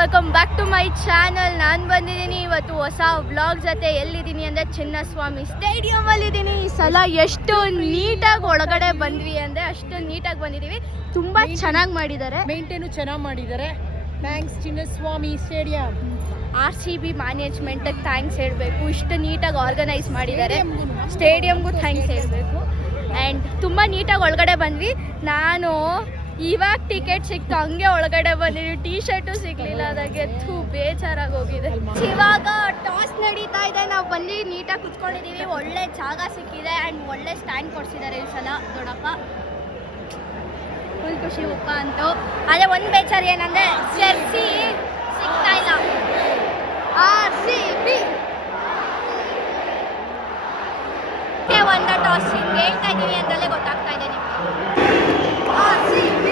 Welcome back to my channel. ನಾನು ಬಂದಿದ್ದೀನಿ ಇವತ್ತು ಹೊಸ ವ್ಲಾಗ್ ಜೊತೆ. ಎಲ್ಲಿದ್ದೀನಿ ಅಂದರೆ ಚಿನ್ನಸ್ವಾಮಿ ಸ್ಟೇಡಿಯಮಲ್ಲಿದ್ದೀನಿ. ಈ ಸಲ ಎಷ್ಟು ನೀಟಾಗಿ ಒಳಗಡೆ ಬಂದ್ವಿ ಅಂದರೆ ಅಷ್ಟು ನೀಟಾಗಿ ಬಂದಿದ್ದೀವಿ. ತುಂಬ ಚೆನ್ನಾಗಿ ಮಾಡಿದ್ದಾರೆ, ಮೇಂಟೇನು ಚೆನ್ನಾಗಿ ಮಾಡಿದ್ದಾರೆ. Thanks Chinnaswamy stadium. RCB ಮ್ಯಾನೇಜ್ಮೆಂಟಿಗೆ ಥ್ಯಾಂಕ್ಸ್ ಹೇಳಬೇಕು. ಇಷ್ಟು ನೀಟಾಗಿ ಆರ್ಗನೈಸ್ ಮಾಡಿದ್ದಾರೆ. ಸ್ಟೇಡಿಯಮ್ಗೂ ಥ್ಯಾಂಕ್ಸ್ ಹೇಳಬೇಕು. ಆ್ಯಂಡ್ ತುಂಬ ನೀಟಾಗಿ ಒಳಗಡೆ ಬಂದ್ವಿ. ನಾನು ಇವಾಗ ಟಿಕೆಟ್ ಸಿಕ್ತು, ಹಂಗೆ ಒಳಗಡೆ ಬಂದಿದ್ವಿ. ಟೀ ಶರ್ಟು ಸಿಗಲಿಲ್ಲ, ಅದಕ್ಕೆ ಬೇಜಾರಾಗಿ ಹೋಗಿದೆ. ಇವಾಗ ಟಾಸ್ ನಡೀತಾ ಇದೆ. ನಾವು ಬಂದು ನೀಟಾಗಿ ಕುತ್ಕೊಂಡಿದ್ದೀವಿ. ಒಳ್ಳೆ ಜಾಗ ಸಿಕ್ಕಿದೆ ಆ್ಯಂಡ್ ಒಳ್ಳೆ ಸ್ಟ್ಯಾಂಡ್ ಕೊಡಿಸಿದ್ದಾರೆ ಈ ಸಲ. ದೊಡ್ಡಪ್ಪ ಫುಲ್ ಖುಷಿ ಉಪ್ಪ ಅಂತೂ. ಅದೇ ಒಂದು ಬೇಜಾರು ಏನಂದರೆ ಜೆರ್ಸಿ ಸಿಗ್ತಾ ಇಲ್ಲ. RCB ಒಂದು ಟಾಸ್ ಹಿಂಗೆ ಹೇಳ್ತಾ ಇದ್ದೀವಿ ಅಂತಲೇ ಗೊತ್ತಾಗ್ತಾ ಇದೆ ನಿಮಗೆ. RCB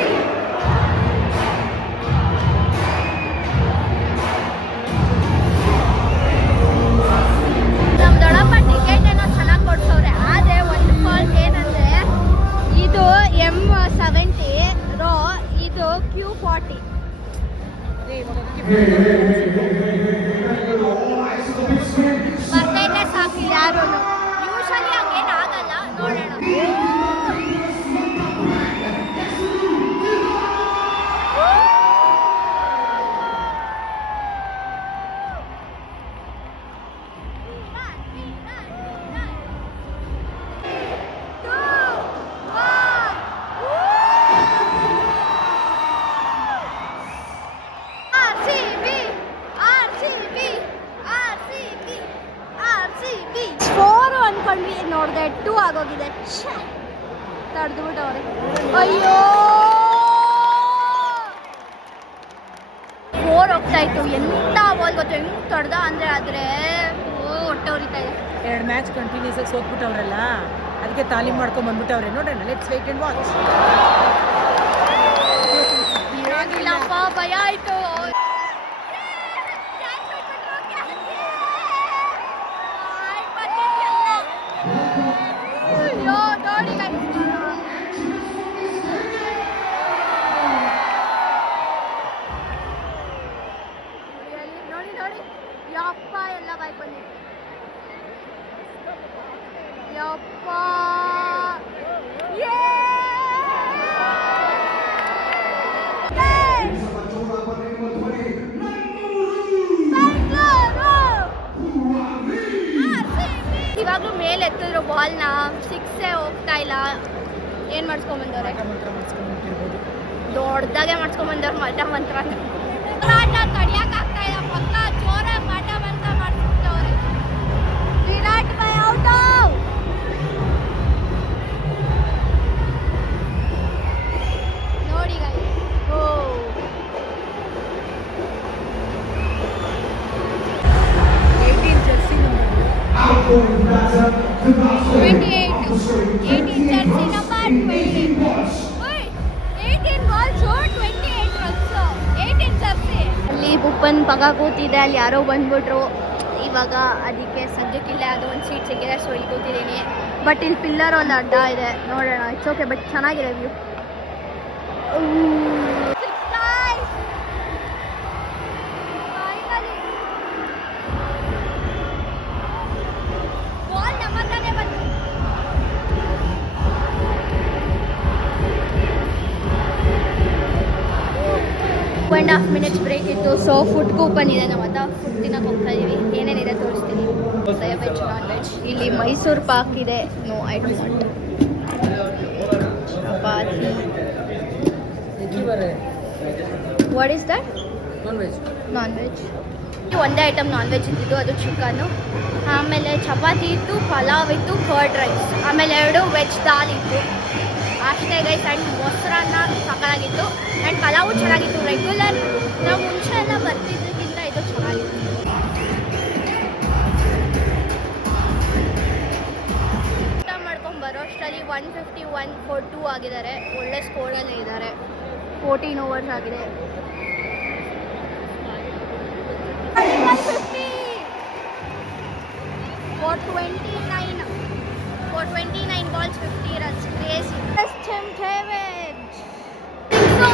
ನಮ್ಮ ದೊಡ್ಡಪ್ಪ ಟಿಕೆಟ್ ಏನೋ ಚೆನ್ನಾಗಿ ಕೊಡ್ಸವ್ರೆ. ಆದರೆ ಒಂದು ಫಾಲ್ಟ್ ಏನಂದರೆ ಇದು M70 ರೋ, ಇದು Q40. ಬರ್ತೈತೆ ಸಾಕು ಯಾರು. ಯೂಶಲಿ ಹಂಗೇನು ಆಗಲ್ಲ, ನೋಡೋಣ. ಅನ್ಕೊಂಡ್ವಿ, ನೋಡಿದೆ 2 ಆಗೋಗಿದೆ. ತಡೆದ್ಬಿಟ್ಟವ್ರೆ. ಅಯ್ಯೋ 4 ಹೋಗ್ತಾ ಇತ್ತು. ಎಂತ ಬಾಲ್ ಗೊತ್ತು ಹೆಂಗ್ ತೊಡ್ದ ಅಂದರೆ ಆದರೆ ಹೊಟ್ಟೆ ಉರಿತಾ ಇದೆ. 2 ಮ್ಯಾಚ್ ಕಂಟಿನ್ಯೂಸ್ ಆಗಿ ಸೋತ್ಬಿಟ್ಟವ್ರಲ್ಲ, ಅದಕ್ಕೆ ತಾಲೀಮ್ ಮಾಡ್ಕೊಂಡು ಬಂದ್ಬಿಟ್ಟವ್ರೆ. ನೋಡೋಣ, ಲೆಟ್ಸ್ ವೇಟ್ ಅಂಡ್ ವಾಚ್. ಇಲ್ಲಪ್ಪ, ಭಯ ಆಯಿತು. ಯಪ್ಪ ಎಲ್ಲ ಬೈಕ್ ಬಂದಿದೆ. ಯಪ್ಪ ಇವಾಗಲೂ ಮೇಲೆ ಎತ್ತಿದ್ರು ಬಾಲ್ನ, 6 ಹೋಗ್ತಾ ಇಲ್ಲ. ಏನು ಮಾಡಿಸ್ಕೊಂಬಂದವ್ರೆ? ದೊಡ್ಡದಾಗೆ ಮಾಡಿಸ್ಕೊಂಬಂದವ್ರು ಮಠ ಮಂತ್ರ. ಹೋರಾಟ ತಡಿಯೋಕ್ಕಾಗ್ತಾ ಇಲ್ಲ. ಪಕ್ಕ ಜೋರಾಗಿ ಮಠ ಮಂತ್ರ ಮಾಡಿಸ್ಬಿಟ್ಟವ್ರೆ. Virat bye out. ನೋಡಿ ಗಾಯ್ಸ್, ಓ 18 jersey number 28. 18 jersey number 28. 18 balls 28 runs. 18 jersey. ಅಲ್ಲಿ ಬುಪ್ಪನ್ ಪಗ ಕೂತಿದೆ, ಅಲ್ಲಿ ಯಾರೋ ಬಂದ್ಬಿಟ್ರು. ಇವಾಗ ಅದಕ್ಕೆ ಸದ್ಯಕ್ಕಿಲ್ಲ, ಅದು ಒಂದು ಸೀಟ್ ಸಿಕ್ಕಿದೆ, ಸೊ ಇಲ್ಲಿ ಕೂತಿದ್ದೀನಿ. ಬಟ್ ಇಲ್ಲಿ ಪಿಲ್ಲರ್ ಒಂದು ಅಡ್ಡ ಇದೆ, ನೋಡೋಣ. ಇಟ್ಸ್ ಓಕೆ, ಬಟ್ ಚೆನ್ನಾಗಿದೆ ವ್ಯೂ. ಬಾಲ್ ನಮ್ಮ ಹತ್ರನೇ ಬಂತು. 2.5 minutes ಬ್ರೇಕ್ ಇತ್ತು. ಸೊ ಫುಡ್ ಕೂಪನ್ ಇದೆ, ನಾವು ಹತ್ರ ಫುಡ್ ತಿನ್ನಕ್ಕೆ ಹೋಗ್ತಾ ಇದೀವಿ. ಏನೇನಿದೆ ತೋರಿಸ್ತೀನಿ. Veg, non veg. ಇಲ್ಲಿ ಮೈಸೂರು ಪಾಕ್ ಇದೆ. No, I don't want. Chapati. What is that? Non veg. ಒಂದೇ ಐಟಮ್ ನಾನ್ ವೆಜ್ ಇದ್ದಿದ್ದು, ಅದು ಚಿಕನ್ನು. ಆಮೇಲೆ ಚಪಾತಿ ಇತ್ತು, ಪಲಾವ್ ಇತ್ತು, ಕರ್ಡ್ ರೈಸ್. ಆಮೇಲೆ 2 ವೆಜ್ ದಾಲ್ ಇತ್ತು. ಅಷ್ಟೇ ಗೈಸ್. ಆ್ಯಂಡ್ ಮೊಸರನ್ನ ಸಕ್ಕತ್ತಾಗಿತ್ತು. ಆ್ಯಂಡ್ ಪಲಾವು ಚೆನ್ನಾಗಿತ್ತು. ರೆಗ್ಯುಲರ್ ನಾವು ಮುಂಚೆ ಎಲ್ಲ ಬರ್ತಿದ್ದಕ್ಕಿಂತ ಇದು ಚೆನ್ನಾಗಿತ್ತು. ಊಟ ಮಾಡ್ಕೊಂಡು ಬರೋ ಅಷ್ಟರಲ್ಲಿ 151 for 2 ಆಗಿದ್ದಾರೆ. ಒಳ್ಳೆ ಸ್ಕೋರಲ್ಲೇ ಇದ್ದಾರೆ. 14 overs ಆಗಿದೆ. 150 for 29 balls, 50 runs. Crazy. Tim David. So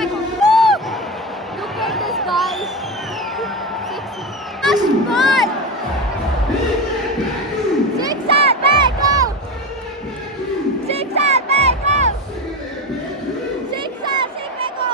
ಸಿಕ್ಬೇಕು. Look at this guys. Last ball. Sixer ಬೇಕು. Sixer ಬೇಕು. Sixer ಸಿಕ್ಬೇಕು.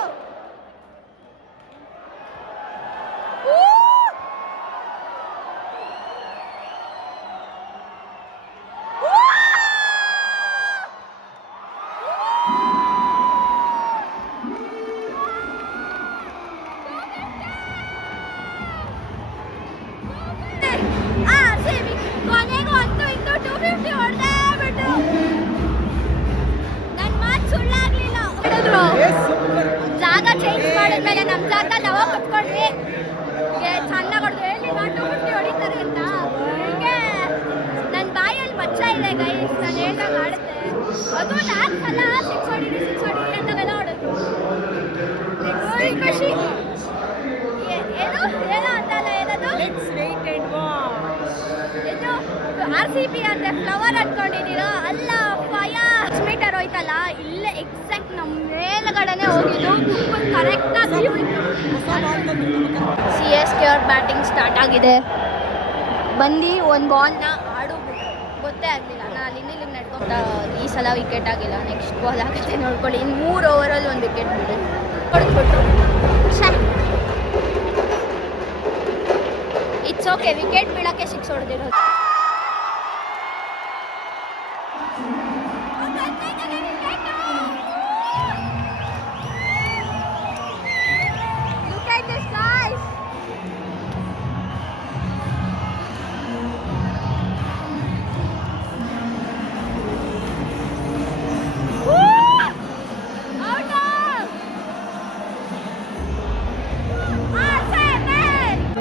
ಕೊನೆಗೂ ಅಂತೂ ಇಂತೂ 250 ಹೊಡೆದೇ ಬಿಟ್ಟು ನನ್ನ ಮಾತು ಸುಳ್ಳಾಗ್ಲಿಲ್ಲ. ಹೇಳಿದ್ರು ಜಾಗ ಚೇಂಜ್ ಮಾಡಿದ್ಮೇಲೆ ನಮ್ಮ ಜಾಗ ನಾವು ಕುತ್ಕೊಂಡ್ವಿ. ಚೆನ್ನಾಗಿ ಹೊಡೆದು ಹೇಳಿ 250 ಹೊಡಿತಾರೆ ಅಂತ. ಹಿಂಗೆ ನನ್ನ ಬಾಯಲ್ಲಿ ಮಚ್ಚ ಇದೆ ಗೈಸ್. ನಾನು ಹೇಳ್ದಾಗ ಆಡುತ್ತೆ. ಅದು ಲಾಸ್ಟ್ ಸಲ 6 ಹೊಡೀರಿ ಅಂತಾಗೆಲ್ಲ ಹೊಡೆದ್ರು. ಖುಷಿ ಏನು ಏನೋ ಅಂತಲ್ಲ ಏನದು ಇದು RCB ಅಂದ್ರೆ ಫ್ಲವರ್ ಅನ್ಕೊಂಡಿದ್ದೀರಾ? ಅಲ್ಲ, ಫೈರ್ ಮೀಟರ್ ಹೋಯ್ತಲ್ಲ, ಇಲ್ಲೇ ಎಕ್ಸಾಕ್ಟ್ ನಮ್ಮ ಮೇಲ್ಗಡೆನೆ ಹೋಗಿದ್ದು. ಕರೆಕ್ಟಾಗಿ CSK ಅವ್ರ ಬ್ಯಾಟಿಂಗ್ ಸ್ಟಾರ್ಟ್ ಆಗಿದೆ. ಬಂದು ಒಂದು ಬಾಲ್ನ ಆಡೋಗ್ಬಿಟ್ರು, ಗೊತ್ತೇ ಆಗಲಿಲ್ಲ. ನಾನು ಅಲ್ಲಿಂದ ಇಲ್ಲಿಗೆ ನಡ್ಕೊತಾ ಈ ಸಲ ವಿಕೆಟ್ ಆಗಿಲ್ಲ. ನೆಕ್ಸ್ಟ್ ಬಾಲ್ ಆಗುತ್ತೆ ನೋಡ್ಕೊಳ್ಳಿ. ಇನ್ನು 3 ಓವರಲ್ಲಿ 1 ವಿಕೆಟ್ ಬಿಡಿ ಹೊಡೆದ್ಬಿಟ್ರು. ಇಟ್ಸ್ ಓಕೆ, ವಿಕೆಟ್ ಬೀಳಕ್ಕೆ 6 ಹೊಡೆದಿರೋದು. Look at this guys.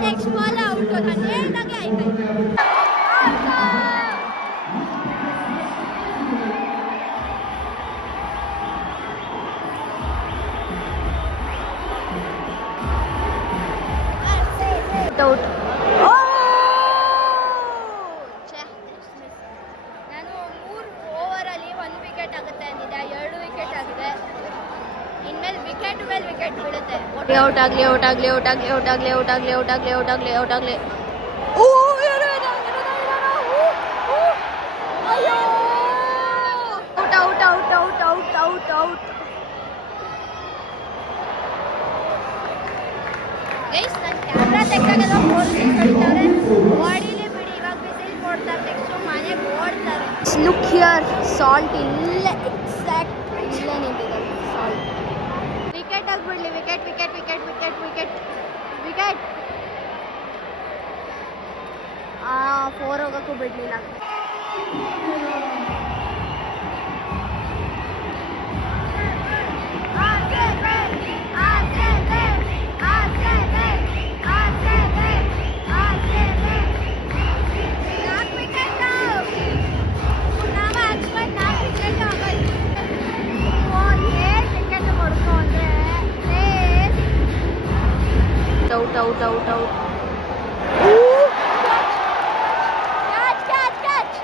Next ball out. ನಾನು ಹೇಳ್ದಾಗೆ ಆಯ್ತು. ಔಟ್. ನಾನು 3 ಓವರಲ್ಲಿ 1 ವಿಕೆಟ್ ಆಗುತ್ತೆ ಅಂದಿದ್ದೆ, 2 ವಿಕೆಟ್ ಆಗಿದೆ. ಇನ್ಮೇಲೆ ವಿಕೆಟ್ ಮೇಲೆ ವಿಕೆಟ್ ಬೀಳುತ್ತೆ. ಔಟ್ ಆಗಲಿ ಔಟ್ ಆಗಲಿ ಔಟ್ ಆಗಲಿ ಔಟ್ ಆಗಲಿ ಔಟ್ ಆಗಲಿ ಔಟ್ ಆಗಲಿ ಔಟ್ ಆಗಲಿ ಔಟ್ ಆಗಲಿ. Out out out out out out. Guys, ನಾನು ಕ್ಯಾಮ್ರಾ ತೆಗ್ದಾಗೆಲ್ಲ 4 6 ಹೊಡಿತಾರೆ. ಹೊಡಿಲಿ ಬಿಡಿ, ಇವಾಗ ಬಿಸಿಲ್ ಕೊಡ್ತಾರೆ. ನೆಕ್ಸ್ಟು ಮನೆಗೆ ಓಡ್ತಾರೆ. ಲುಕ್ ಹಿಯರ್, ಸಾಲ್ಟ್ ಇಲ್ಲೇ ಎಕ್ಸಾಕ್ಟ್ ಇಲ್ಲೇ ನಿಂತಿದೆ ಸಾಲ್ಟ್. ವಿಕೆಟ್ ಆಗಿಬಿಡ್ಲಿ. Wicket wicket wicket wicket wicket wicket. 4 ಹೋಗೋಕ್ಕೂ ಬಿಡಲಿಲ್ಲ. Out, out, out, out. Catch, catch, catch.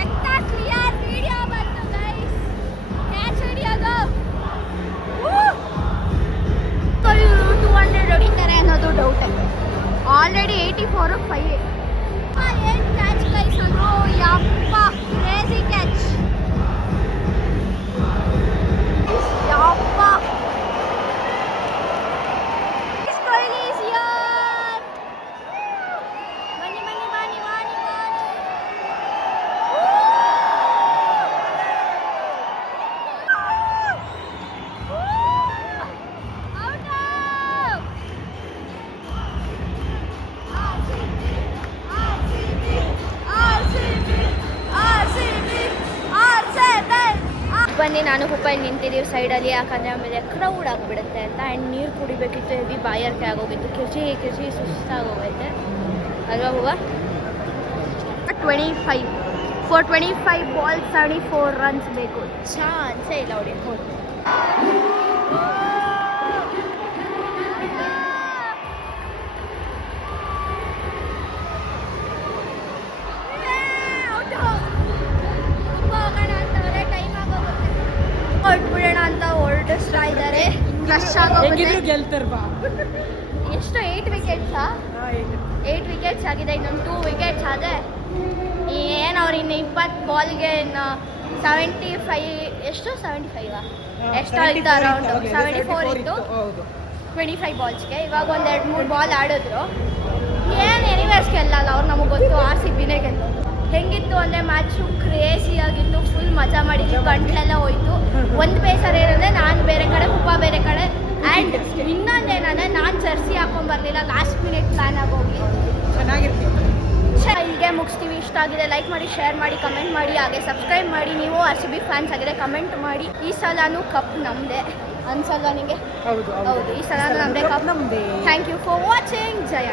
ಎಂತ ಕ್ಲಿಯರ್ ವಿಡಿಯೋ ಬಂತು ಗೈಸ್. ಕ್ಯಾಚ್ ಹಿಡಿಯೋದು. 200 ಹೊಡಿತಾರೆ ಅನ್ನೋದು ಡೌಟ್. ಆಲ್ರೆಡಿ 84 5. ಏನು ಕ್ಯಾಚ್ ಗೈಸ್ ಅದು, ಯಪ್ಪ ಕ್ರೇಜಿ ಕ್ಯಾಚ್. ಯಪ್ಪ ಕೊಹ್ಲಿ ಇಸ್ ಹಿಯರ್. ಬನ್ನಿ ಬನ್ನಿ ಬನ್ನಿ ಬನ್ನಿ ಬನ್ನಿ. ಔಟ್. ಬನ್ನಿ, ನಾನು ಹುಬ್ಬಳ್ಳಿ ನಿಂತಿದ್ದೀವಿ ಸೈಡಲ್ಲಿ. ಯಾಕಂದರೆ ಆಮೇಲೆ ಕ್ರೌಡ್ ಆಗಿಬಿಡುತ್ತೆ ಅಂತ. ಆ್ಯಂಡ್ ನೀರು ಕುಡಿಬೇಕಿತ್ತು. ಹೆವಿ ಬಾಯರ್ಕೆ ಆಗೋಗಿತ್ತು. ಕಿಚಿ ಕಿಚಿ ಸುಸ್ತಾಗೋಗೈತೆ ಅಲ್ವಾ ಹೂವ. 25 ಫಾರ್ 25 ಬಾಲ್ 74 ರನ್ಸ್ ಬೇಕು. ಚಾನ್ಸೇ ಇಲ್ಲ ಹೊಡಿಯೋದು. ನಿಮಿಷ ಆಗೋಗುತ್ತೆ ಹೇಗಿದ್ರು ಗೆಲ್ತಾರ ಬಾ. ಎಷ್ಟು 8 ವಿಕೆಟ್ಸಾ 8 ವಿಕೆಟ್ಸ್ ಆಗಿದೆ, ಇನ್ನೊಂದು 2 ವಿಕೆಟ್ಸ್ ಆದರೆ ಏನು ಅವ್ರು ಇನ್ನು 20 ಬಾಲ್ಗೆ ಇನ್ನು 75 ಎಷ್ಟು 75 ಎಷ್ಟು ಆಯ್ತು ಅರೌಂಡ್ 74 ಇತ್ತು 25 ಬಾಲ್ಸ್ಗೆ. ಇವಾಗ ಒಂದು 2-3 ಬಾಲ್ ಆಡಿದ್ರು, ಏನು ಎನಿವೇಸ್ ಗೆಲ್ಲಲ್ಲ ಅವ್ರು, ನಮಗೆ ಗೊತ್ತು ಆರ್ ಸಿ ಬಿನೇ ಗೆಲ್ಲೋದು. ಹೆಂಗಿತ್ತು ಅಂದರೆ ಮ್ಯಾಚು ಕ್ರೇಜಿಯಾಗಿತ್ತು, ಫುಲ್ ಮಜಾ ಮಾಡಿದ್ವಿ, ಗಂಟ್ಲೆಲ್ಲ ಹೋಯ್ತು. ಒಂದು ಬೇಸರ ಏನಂದರೆ ನಾನು ಬೇರೆ ಕಡೆ, ಉಪ್ಪ ಬೇರೆ ಕಡೆ, ಆ್ಯಂಡ್ ಇನ್ನೊಂದೇನಂದರೆ ನಾನು ಜರ್ಸಿ ಹಾಕೊಂಡ್ಬರ್ಲಿಲ್ಲ, ಲಾಸ್ಟ್ ಮಿನಿಟ್ ಪ್ಲ್ಯಾನ್ ಆಗೋಗಿ. ಚೆನ್ನಾಗಿರ್ತಿತ್ತು. ಇಲ್ಲಿಗೆ ಮುಗಿಸ್ತೀವಿ. ಇಷ್ಟ ಆಗಿದೆ ಲೈಕ್ ಮಾಡಿ, ಶೇರ್ ಮಾಡಿ, ಕಮೆಂಟ್ ಮಾಡಿ, ಹಾಗೆ ಸಬ್ಸ್ಕ್ರೈಬ್ ಮಾಡಿ. ನೀವು ಆರ್ ಸಿ ಬಿ ಫ್ಯಾನ್ಸ್ ಆಗಿದೆ ಕಮೆಂಟ್ ಮಾಡಿ. ಈ ಸಲನೂ ಕಪ್ ನಮ್ಮದೇ ಅನ್ಸಲ್ಲ ನಿಮಗೆ? ಹೌದು ಹೌದು, ಈ ಸಲ ನಮ್ಮದೇ ಕಪ್. ನಮ್ಮದೇ. Thank you for watching. Jaya.